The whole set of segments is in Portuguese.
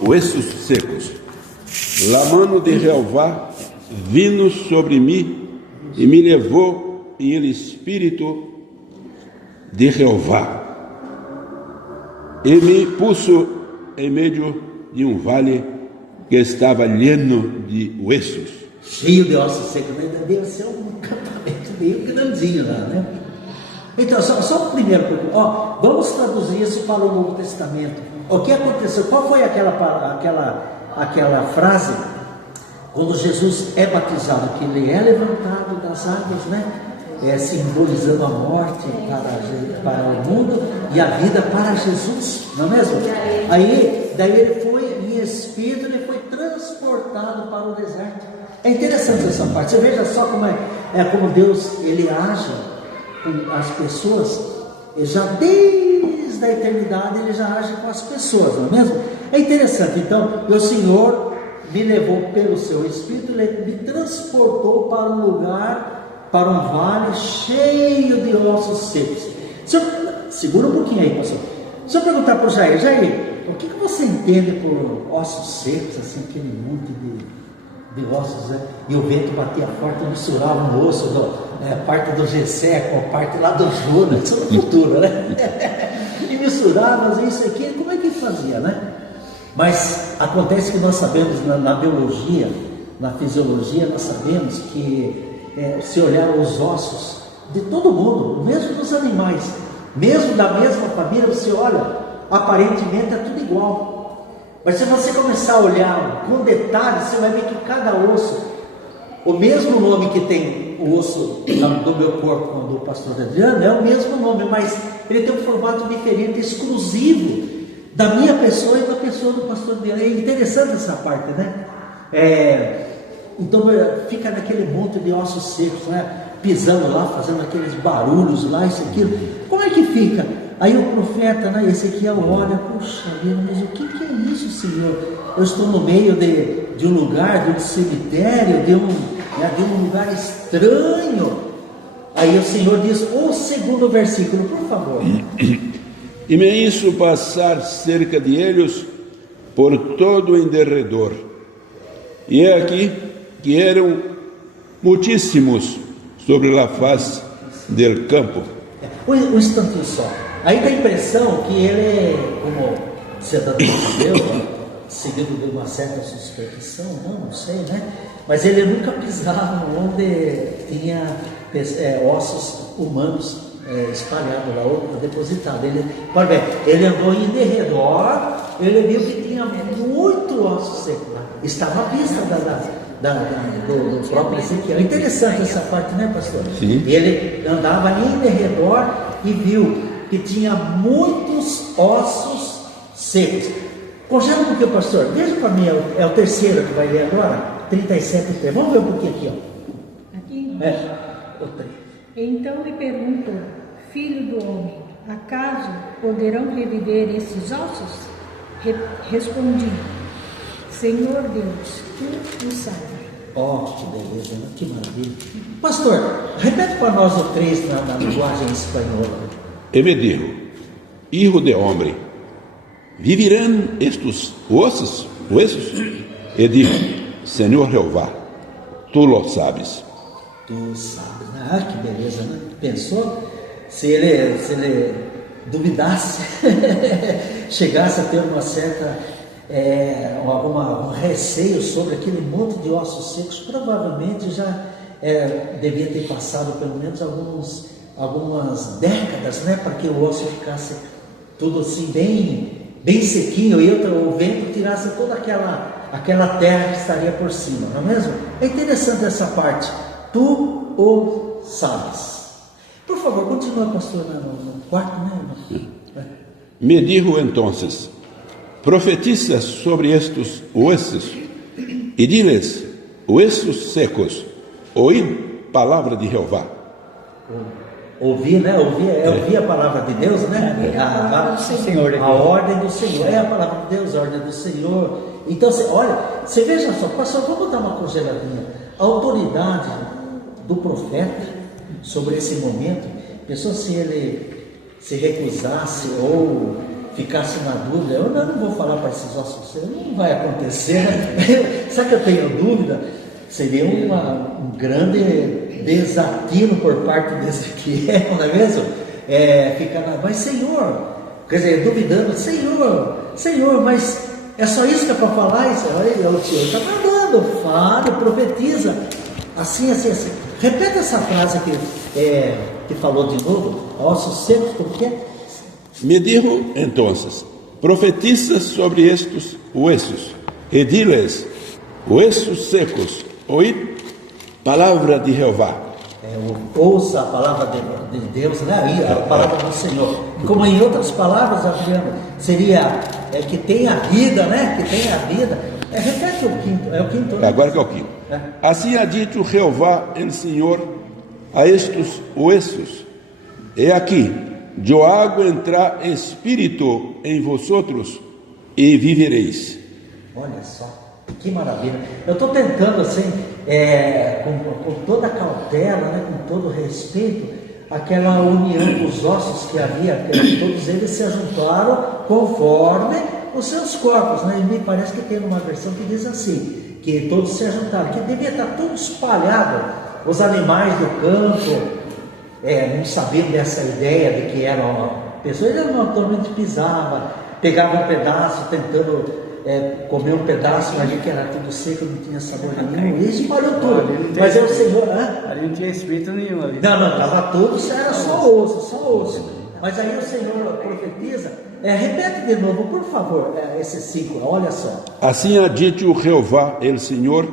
huesos secos. La mano de Jehová vino sobre mí y me llevó en el espíritu de Jehová y me puso en medio de um vale que estava lleno de huesos. Cheio de ossos secos, né? Deve ser um acampamento meio grandinho lá, né? Então, só o primeiro, vamos traduzir isso para o Novo Testamento. O que aconteceu? Qual foi aquela frase quando Jesus é batizado? Que ele é levantado das águas, né? Simbolizando a morte para o mundo e a vida para Jesus, não é mesmo? Daí ele foi em espírito, ele foi transportado para o deserto. É interessante essa parte. Você veja só como Deus ele age com as pessoas. Já desde a eternidade ele já age com as pessoas, não é mesmo? É interessante. Então, o Senhor me levou pelo seu espírito, ele me transportou para um lugar, para um vale cheio de ossos secos. Segura um pouquinho aí, pastor. Se eu perguntar para o Jair, o que você entende por ossos secos, assim, aquele monte de ossos, né? E o vento batia forte e misturava um osso, parte do Gessé com a parte lá do Juna, isso na cultura, né? E misturava isso aqui, como é que fazia, né? Mas acontece que nós sabemos na biologia, na fisiologia, nós sabemos que se olhar os ossos de todo mundo, mesmo dos animais, mesmo da mesma família, você olha, aparentemente é tudo igual. Mas se você começar a olhar com detalhe, você vai ver que cada osso, o mesmo nome que tem o osso do meu corpo do pastor Adriano, é o mesmo nome, mas ele tem um formato diferente, exclusivo da minha pessoa e da pessoa do pastor Adriano. É interessante essa parte, né? Então fica naquele monte de ossos secos, né? Pisando lá, fazendo aqueles barulhos lá, isso, aquilo. Como é que fica? Aí o profeta, né, Ezequiel olha, puxa vida, mas o que é isso, Senhor? Eu estou no meio de um lugar, de um cemitério, de um lugar estranho. Aí o Senhor diz, o segundo versículo, por favor. E me hizo passar cerca de eles por todo o derredor. E é aqui que eram muitíssimos sobre a face del campo. Um instantinho só. Aí dá a impressão que ele, como cidadão de Deus, seguido de uma certa suspeição, não sei, né? Mas ele nunca pisava onde tinha ossos humanos espalhados lá, ou depositados. Ele andou em derredor, ele viu que tinha muito osso seco lá. Estava à vista do próprio Ezequiel. É interessante essa parte, né, pastor? Sim. Ele andava ali em derredor e viu que tinha muitos ossos secos. Congela um pouquinho, pastor. Veja para mim, é o terceiro que vai ler agora, 37:3. Vamos ver um pouquinho aqui, ó. Aqui? O 3. Então lhe perguntou, filho do homem, acaso poderão reviver esses ossos? Respondi, Senhor Deus, tu o sabes. Que beleza, né? Que maravilha. Pastor, repete para nós o 3 na linguagem espanhola. E me dijo, hijo de hombre, ¿vivirán estos huesos? E dijo, Senhor Jeová, tu lo sabes. Tu sabes, né? Que beleza, né? Pensou? Se ele duvidasse, chegasse a ter uma certa um receio sobre aquele monte de ossos secos, provavelmente já devia ter passado pelo menos algumas décadas, né, para que o osso ficasse tudo assim bem sequinho e o vento tirasse toda aquela terra que estaria por cima, não é mesmo? É interessante essa parte. Tu o sabes. Por favor, continua, pastor, no quarto, né? Me dijo entonces, profetiza sobre estos huesos e diles, huesos secos, oíd palavra de Jeová. Ouvir, né? Ouvir a palavra de Deus, né? A ordem do Senhor. É a palavra de Deus, a ordem do Senhor. Então, você veja só, pastor, vamos dar uma congeladinha. A autoridade do profeta sobre esse momento, pensou se ele se recusasse ou ficasse na dúvida, eu não vou falar para esses ossos, não vai acontecer, né? Sabe que eu tenho dúvida? Seria um grande desatino por parte de Ezequiel, não é mesmo? Ficar, mas Senhor, quer dizer, duvidando, Senhor, mas é só isso que é para falar? Isso? Olha, o Senhor está mandando, fala, profetiza, assim. Repete essa frase que falou de novo, ossos secos, como que é? Me dijo entonces, profetiza sobre estos huesos, e diles, huesos secos, oíd palavra de Jehová. Ouça a palavra de Deus, né? Aí, a palavra do Senhor. Como em outras palavras, Adriano, seria que tenha vida, né? Que tenha vida. Repete o quinto. Né? Agora que é o quinto. Assim ha dito Jehová, el Senhor, a estes huesos, he aqui, eu hago entrar espírito em vosotros e vivereis. Olha só, que maravilha. Eu estou tentando assim, com toda a cautela, né, com todo respeito, aquela união dos ossos que havia, todos eles se juntaram conforme os seus corpos, né? E me parece que tem uma versão que diz assim, que todos se juntaram, que devia estar tudo espalhado, os animais do campo, não sabiam dessa ideia de que era uma pessoa, ele naturalmente pisava, pegava um pedaço, tentando comer um pedaço, mas que era tudo seco, não tinha sabor nenhum, e espalhou tudo. Mas é o Senhor. Ali não tinha espírito nenhum ali. Não, estava tudo, era só osso. Mas aí o Senhor profetiza. Repete de novo, por favor, esses 5, olha só. Assim ha dito Jehová, el Senhor,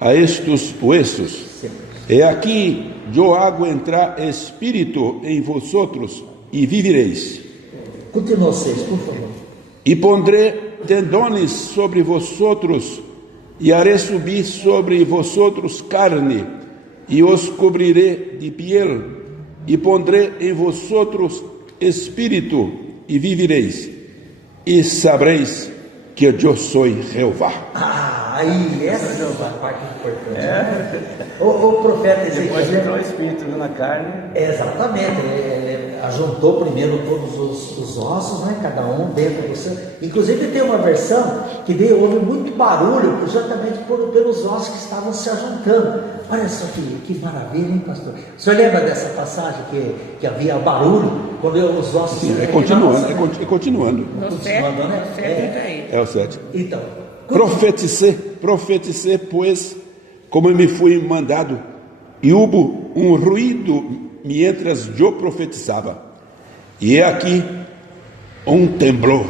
a estes huesos, he aqui, eu hago entrar espírito em vosotros e vivereis. Continua 6, por favor. E pondré tendones sobre vosotros, e haré subir sobre vosotros carne, e os cobriré de piel, e pondré em vosotros espírito, e vivereis, e sabreis que eu sou Jeová. Aí, essa é uma parte importante. O profeta Ezequiel. Depois entrou o espírito na carne. Exatamente. Ele ajuntou primeiro todos os ossos, né? Cada um dentro do seu. Inclusive tem uma versão que houve muito barulho, exatamente pelos ossos que estavam se ajuntando. Olha só que maravilha, hein, pastor? O senhor lembra dessa passagem que havia barulho quando os ossos se Continuando. Continuando, né? É o 7. Então, profeticei, pois, como me fui mandado, e houve um ruído mientras eu profetizava. E aqui temblor,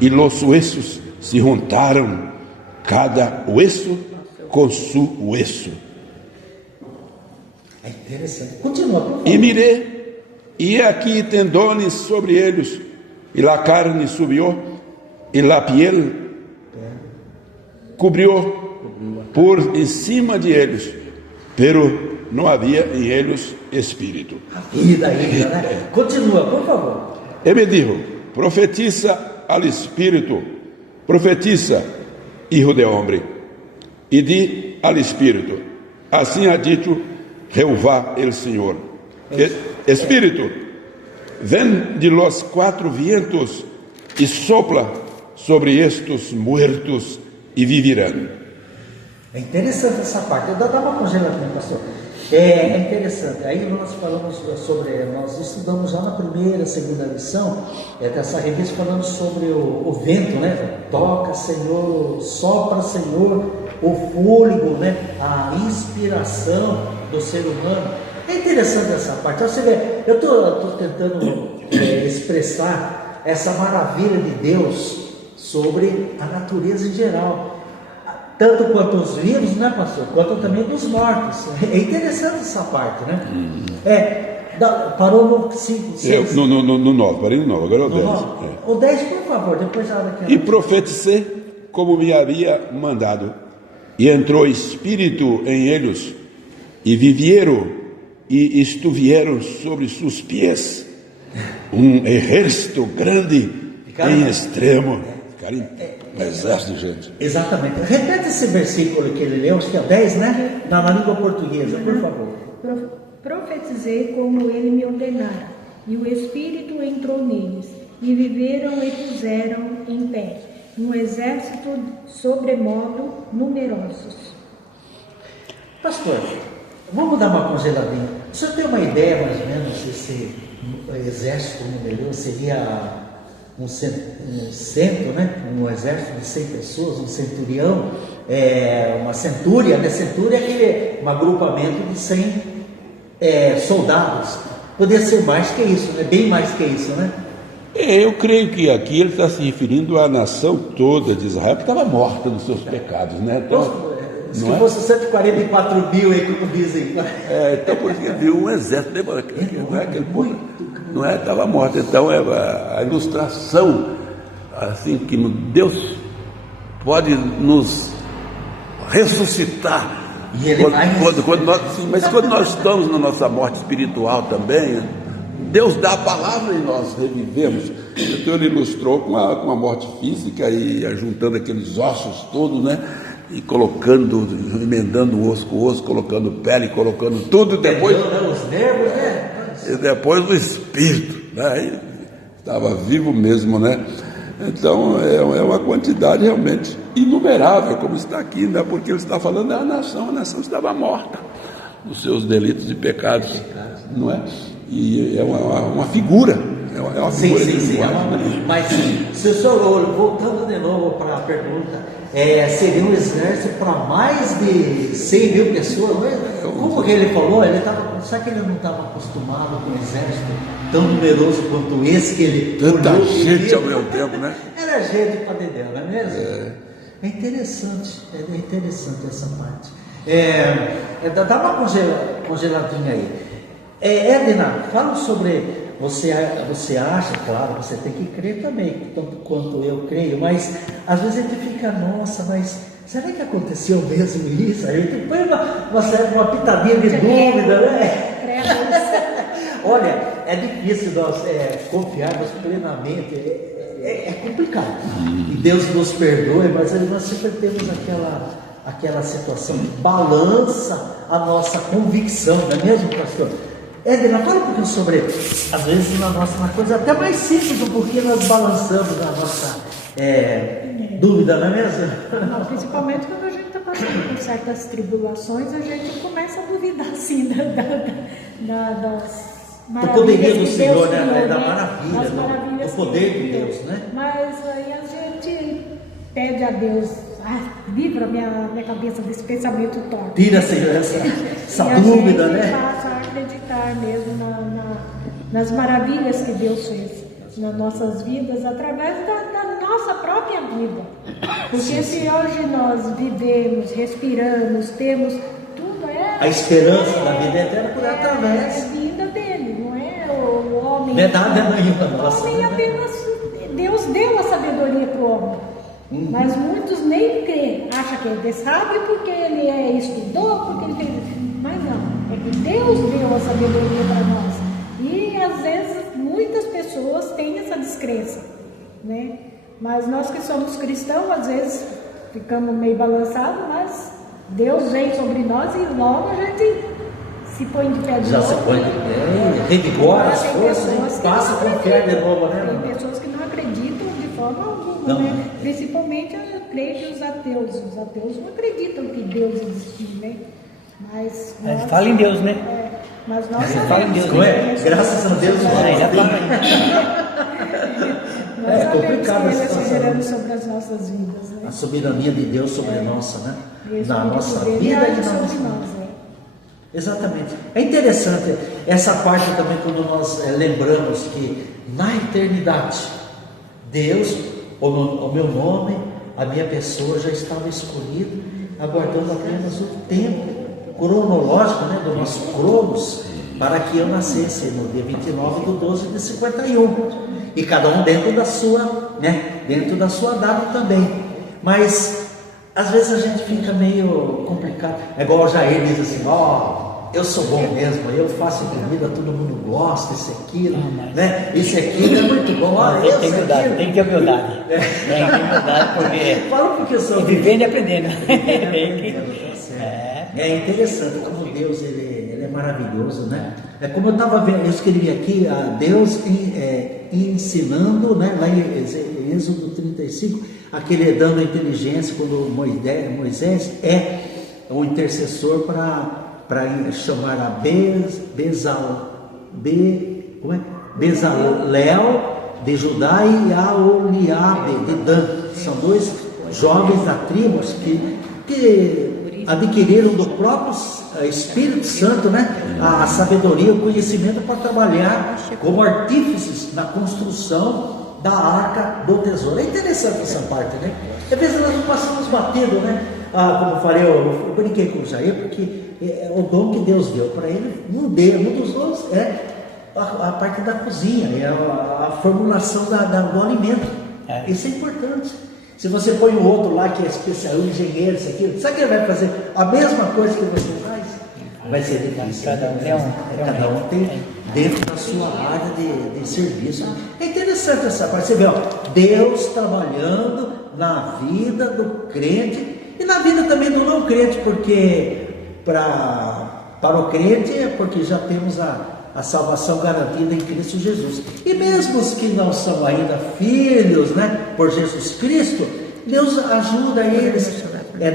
e os huesos se juntaram, cada hueso com seu hueso. É interessante. Continua, por favor. E mirei, e aqui tendones sobre eles, e a carne subiu, e a piel cobriu por em cima de eles, pero não havia em eles espírito. Vida ainda, né? Continua, por favor. E me dijo, profetiza al espírito, profetiza, hijo de homem, e di al espírito, assim ha dito Jeová el Senhor, espírito, vem de los 4 vientos e sopla sobre estes muertos e viverão. É interessante essa parte. Dá uma congeladinha, pastor. É interessante. Aí nós falamos nós estudamos já na primeira, segunda lição dessa revista, falando sobre o vento, né? Toca, Senhor, sopra, Senhor, o fôlego, né? A inspiração do ser humano. É interessante essa parte. Você vê, eu estou tentando expressar essa maravilha de Deus sobre a natureza em geral. Tanto quanto os vivos, né, pastor? Quanto também dos mortos. É interessante essa parte, né? Parou no 5, 6. No 9, parei no 9, agora é o 10. O 10, por favor, depois já daqui a E profeticei como me havia mandado, e entrou espírito em eles, e viveram, e estuvieron sobre seus pés, exército grande em extremo. Um exército de gente. Exatamente. Repete esse versículo que ele leu, acho que é 10, né? Na língua portuguesa, por favor. Profetizei como ele me ordenara, e o Espírito entrou neles, e viveram e puseram em pé um exército sobremodo numerosos. Pastor, vamos dar uma congeladinha. O senhor tem uma ideia mais ou menos se esse exército numeroso seria um cento, né? Um exército de 100 pessoas, um centurião, uma centúria, né? Centúria é um agrupamento de 100 soldados. Poderia ser mais que isso, né? Bem mais que isso, né? Eu creio que aqui ele está se referindo à nação toda de Israel, que estava morta dos seus pecados, né? Então, se fosse 144 mil aí, como dizem. Então, porque viu um exército, não é aquele povo, não é? Estava morto. Então, é a ilustração, assim, que Deus pode nos ressuscitar. E ele Mas quando nós estamos na nossa morte espiritual também, Deus dá a palavra e nós revivemos. Então ele ilustrou com a morte física e juntando aqueles ossos todos, né? E colocando, emendando osso com osso, colocando pele, colocando tudo, depois os nervos, né? E depois o espírito, né? E estava vivo mesmo, né? Então é uma quantidade realmente inumerável, como está aqui, né? Porque ele está falando da nação, a nação estava morta dos seus delitos e pecados, não é? E é uma figura, é uma figura de linguagem, né? Mas se o senhor, voltando de novo para a pergunta, seria um exército para mais de 100 mil pessoas, não é? Como que ele falou? Será que ele não estava acostumado com um exército tão numeroso quanto esse que ele... Tanta gente ao mesmo tempo, né? Era gente para dedéu, não é mesmo? É interessante essa parte. Dá uma congeladinha aí. Edna, fala sobre... Você acha, claro, você tem que crer também, tanto quanto eu creio, mas às vezes a gente fica, nossa, mas será que aconteceu mesmo isso? A gente põe uma pitadinha de dúvida, né? Olha, é difícil nós confiarmos plenamente, é complicado. E Deus nos perdoe, mas nós sempre temos aquela situação que balança a nossa convicção, não é mesmo, pastor? Edna, fala um pouquinho sobre, às vezes, na coisa até mais simples, um pouquinho nós balançamos a nossa dúvida, não é mesmo? Não, principalmente quando a gente está passando por certas tribulações, a gente começa a duvidar, assim, das maravilhas do poderio do que Senhor, Deus né? criou, Da né? maravilha, Das maravilhas do poder que de Deus Deus, né? Mas aí a gente pede a Deus, livra minha cabeça desse pensamento torto. Tira, Senhor, essa dúvida, né? E a gente passa a acreditar mesmo nas maravilhas que Deus fez nas nossas vidas, através da nossa própria vida. Porque se hoje nós vivemos, respiramos, temos tudo, a esperança da vida eterna por através. É vinda dele, não é o homem. Não é nada nenhuma nossa. O homem apenas, Deus deu a sabedoria para o homem. Mas muitos nem creem, acham que ele sabe porque ele estudou, porque ele fez. Mas não, é que Deus deu a sabedoria para nós. E às vezes muitas pessoas têm essa descrença, né? Mas nós que somos cristãos, às vezes ficamos meio balançados, mas Deus vem sobre nós e logo a gente se põe de pé de Já novo. se põe de pé, revigora as forças, passa a confiar de novo, né? Tem pessoas que não acreditam de forma alguma, Não. né? Principalmente eu creio que os ateus não acreditam que Deus existe, né? Mas nós, fala em Deus, né? Mas nós Fala em Deus, Não é? né? Graças a Deus, Já fala. nós É sabemos complicado que a Ele é situação. soberano sobre as nossas vidas, né? a soberania de Deus sobre a nossa, né? E esse Na Espírito nossa dele vida age e na sobre nossa nós, né? Exatamente. É interessante essa parte também quando nós lembramos que na eternidade Deus, o meu nome, a minha pessoa já estava escolhida, aguardando apenas o tempo cronológico, né, do nosso cronos, para que eu nascesse no dia 29 de 12 de 51. E cada um dentro da sua, né, dentro da sua data também. Mas às vezes a gente fica meio complicado. É igual o Jair diz assim, eu sou bom mesmo, eu faço comida, todo mundo gosta, isso aquilo, né? Esse aqui é muito bom. Tem que ter humildade, tem que ter humildade. Tem que ter humildade, porque Fala porque eu sou vivendo e aprendendo. É interessante como Deus ele é maravilhoso, né? É como eu estava vendo, eu escrevi aqui, Deus ensinando, né? Lá em Êxodo 35, aquele dando inteligência, quando Moisés é o intercessor para chamar a Bezalel de Judá e a Oliabe de Dan. São dois jovens da tribo que adquiriram do próprio Espírito Santo, né, a sabedoria, o conhecimento para trabalhar como artífices na construção da arca do tesouro. É interessante essa parte, né? Às vezes nós não passamos batido, né? Como eu falei, eu brinquei com o Jair, porque o dom que Deus deu para ele, um dos dons é a parte da cozinha, é a formulação do alimento. Isso é importante. Se você põe o outro lá que é especial, o engenheiro, isso aqui, sabe que ele vai fazer a mesma coisa que você faz? Vai ser difícil. Cada um tem dentro da sua área de serviço. É interessante essa parte. Você vê, Deus trabalhando na vida do crente e na vida também do não crente, porque para o crente é porque já temos a salvação garantida em Cristo Jesus. E mesmo os que não são ainda filhos, né, por Jesus Cristo, Deus ajuda eles,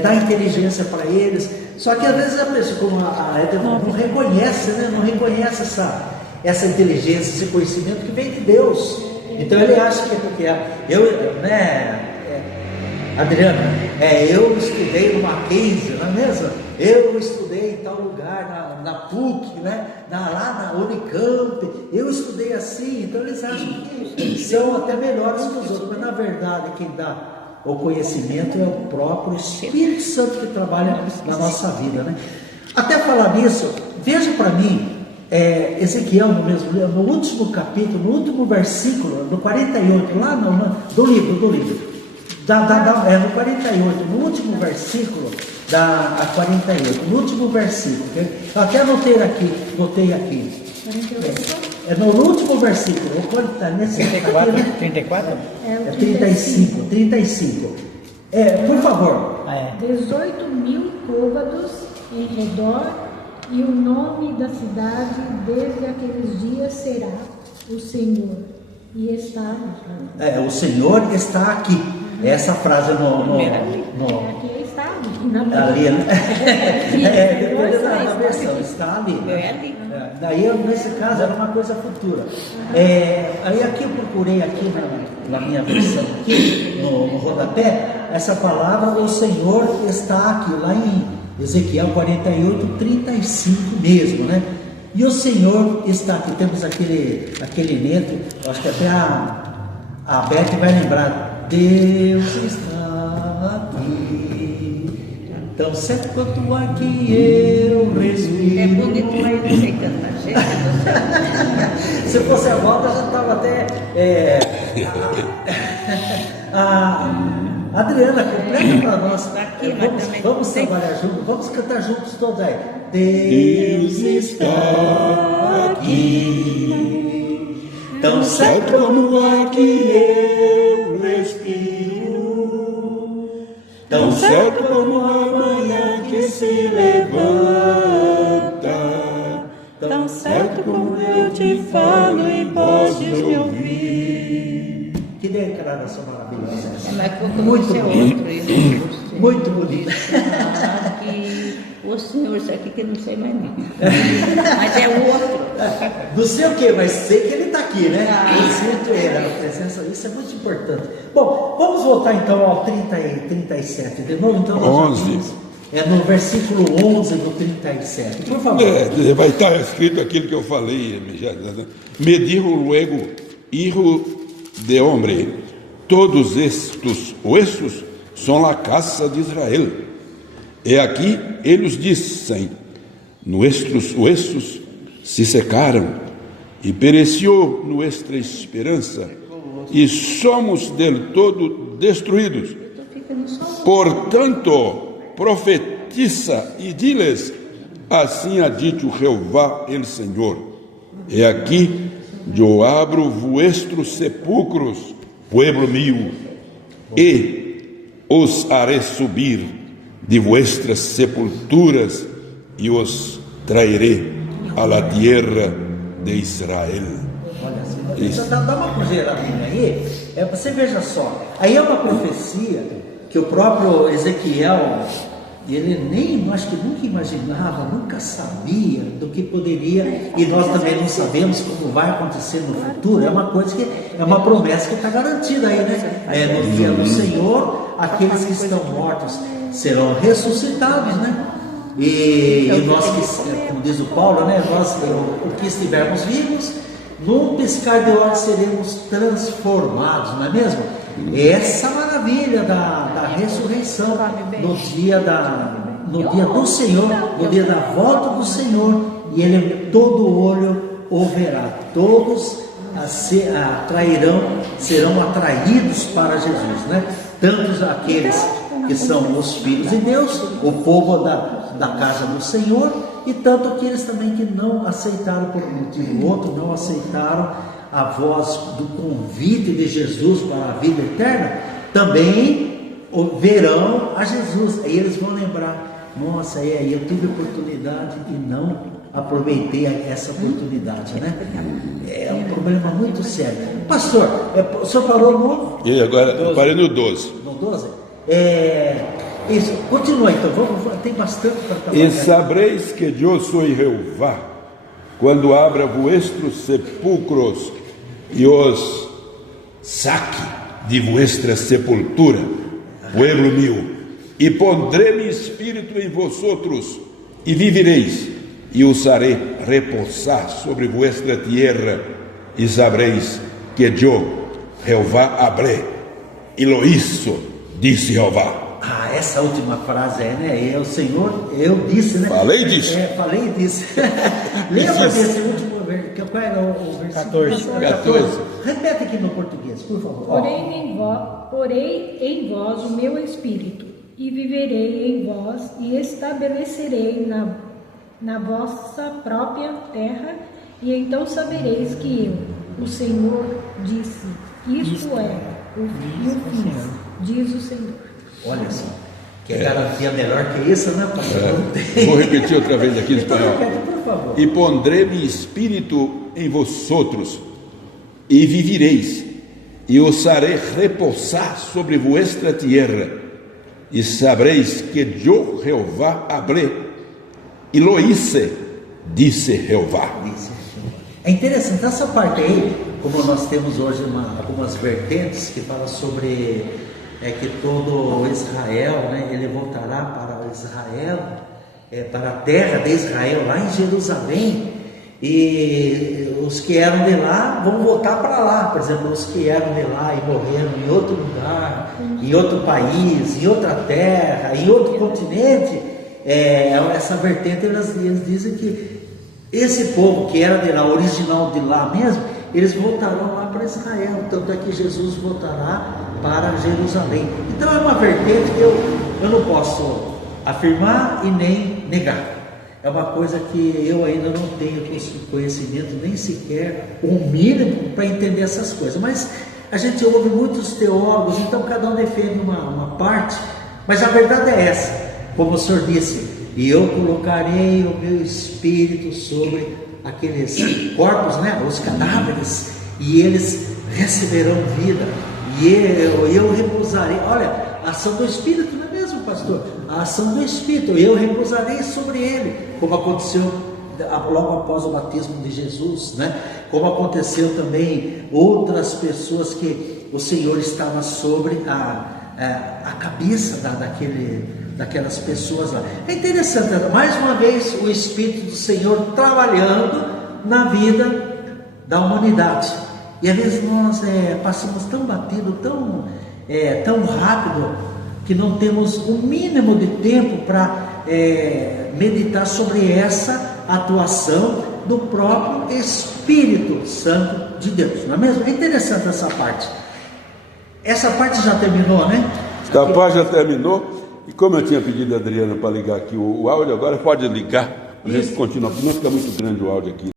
dá inteligência para eles. Só que às vezes a pessoa, como a Eda, não reconhece, né, não reconhece essa inteligência, esse conhecimento que vem de Deus. Então ele acha que é porque Adriana, eu estudei no Mackenzie, não é mesmo? Eu estudei em tal lugar, na PUC, né? Lá na Unicamp, eu estudei assim. Então eles acham que são até melhores que os outros, mas na verdade quem dá o conhecimento é o próprio Espírito Santo que trabalha na nossa vida, né? Até falar nisso, veja para mim, Ezequiel no último capítulo, no último versículo, no 48, lá do livro. No 48, no último versículo, a 48, no último versículo, eu até anotei aqui. 48? No último versículo, nesse 34? 35. Por favor. 18.000 côvados em redor, e o nome da cidade desde aqueles dias será o Senhor, e está o Senhor está aqui. Essa frase aqui está ali, né? Dependendo da versão, está ali. Daí, nesse caso, era uma coisa futura. Aí aqui eu procurei aqui na minha versão, aqui, no rodapé, essa palavra, o Senhor está aqui, lá em Ezequiel 48, 35 mesmo, né? E o Senhor está aqui. Temos aquele neto, acho que até a Beth vai lembrar. Deus está aqui, tão certo quanto o ar que eu respiro. É bonito, mas não sei cantar. Se fosse a volta, já estava até. A Adriana, completa para nós. Vamos trabalhar juntos, vamos cantar juntos todos aí. Deus está aqui, tão certo como o ar que eu respiro, tão certo como a manhã que se levanta, tão certo como eu te falo e podes me ouvir. Que declaração maravilhosa essa. Mas muito bonito. Muito bonito. Que o Senhor, isso aqui que eu não sei mais nem. Mas é o outro. Não sei o que, mas sei que ele está aqui, né? Eu sinto ele, a presença, isso é muito importante. Bom, vamos voltar então ao 30 e 37 de novo. Então, 11. No versículo 11 do 37. Por favor. Vai estar escrito aquilo que eu falei. Me dijo luego, hijo de hombre, todos estes huesos são la casa de Israel. E aqui eles dizem: nuestros huesos se secaram e pereceu nuestra esperança e somos del todo destruídos. Portanto, profetiza e diles: assim ha dito Jeová el Senhor. E aqui eu abro vuestros sepulcros, pueblo mío, e os haré subir de vuestras sepulturas e os trairei a la tierra de Israel. Olha assim, deixa eu dar uma cruzeiradinha aí. Você veja só, aí é uma profecia que o próprio Ezequiel, ele nem, acho que nunca imaginava, nunca sabia do que poderia, e nós também não sabemos como vai acontecer no futuro. É uma coisa que é uma promessa que está garantida aí, né? No dia do Senhor, aqueles que estão mortos serão ressuscitados, né? E nós, como diz o Paulo, né? Nós, o que estivermos vivos, num piscar de olhos seremos transformados, não é mesmo? Essa maravilha da ressurreição no dia do Senhor, no dia da volta do Senhor, e ele todo olho o verá, todos serão atraídos para Jesus, né? Tantos aqueles que são os filhos de Deus, o povo da casa do Senhor, e tanto aqueles também que não aceitaram por um motivo ou outro, não aceitaram a voz do convite de Jesus para a vida eterna, também verão a Jesus. Aí eles vão lembrar, nossa, eu tive oportunidade e não aproveitei essa oportunidade, né? É um problema muito sério. Pastor, o senhor falou no... E agora, eu parei no 12. No 12? Isso, continua então, tem bastante para trabalhar. E sabreis que eu sou Jeová, quando abra vuestros sepulcros e os saque de vuestra sepultura, pueblo meu, e pondrei meu espírito em vosotros, e vivireis, e os harei repousar sobre vuestra tierra, e sabreis que eu, Jeová, hablé, e lo hizo, disse Jeová. Essa última frase aí, né? O Senhor, eu disse, né? Falei disso. Falei disso. Lembra desse último versículo? Qual era o versículo? 14. Repete aqui no português, por favor. Porei em vós o meu espírito, e viverei em vós, e estabelecerei na vossa própria terra, e então sabereis que eu, o Senhor, disse, isto é, o fiz, diz o Senhor. Olha só, que garantia melhor que isso, né, pastor? Vou repetir outra vez aqui em espanhol. Repete, por favor. E pondrei meu espírito em vosotros, e vivireis, e os harei repousar sobre vuestra tierra, e sabreis que eu, Jeová, hablé, e lo hice, disse Jeová. É interessante essa parte aí, como nós temos hoje algumas vertentes que falam sobre que todo Israel, né, ele voltará para Israel, para a terra de Israel, lá em Jerusalém, e os que eram de lá vão voltar para lá. Por exemplo, os que eram de lá e morreram em outro lugar, em outro país, em outra terra, em outro continente, essa vertente eles dizem que esse povo que era de lá, original de lá mesmo, eles voltarão lá para Israel. Tanto é que Jesus voltará para Jerusalém. Então é uma vertente que eu não posso afirmar e nem negar. É uma coisa que eu ainda não tenho conhecimento, nem sequer um mínimo para entender essas coisas. Mas a gente ouve muitos teólogos, então cada um defende uma parte, mas a verdade é essa, como o Senhor disse, e eu colocarei o meu espírito sobre aqueles corpos, né, os cadáveres, e eles receberão vida, e eu repousarei. Olha, a ação do Espírito, não é mesmo, pastor? A ação do Espírito, eu repousarei sobre ele, como aconteceu logo após o batismo de Jesus, né? Como aconteceu também outras pessoas que o Senhor estava sobre a cabeça daquelas pessoas lá. É interessante, mais uma vez o Espírito do Senhor trabalhando na vida da humanidade. E às vezes nós passamos tão batido, tão rápido, que não temos o mínimo de tempo para meditar sobre essa atuação do próprio Espírito Santo de Deus, não é mesmo? É interessante essa parte. Essa parte já terminou, né? Essa parte já terminou. E como eu tinha pedido a Adriana para ligar aqui o áudio, agora pode ligar. A gente continua, porque não fica muito grande o áudio aqui.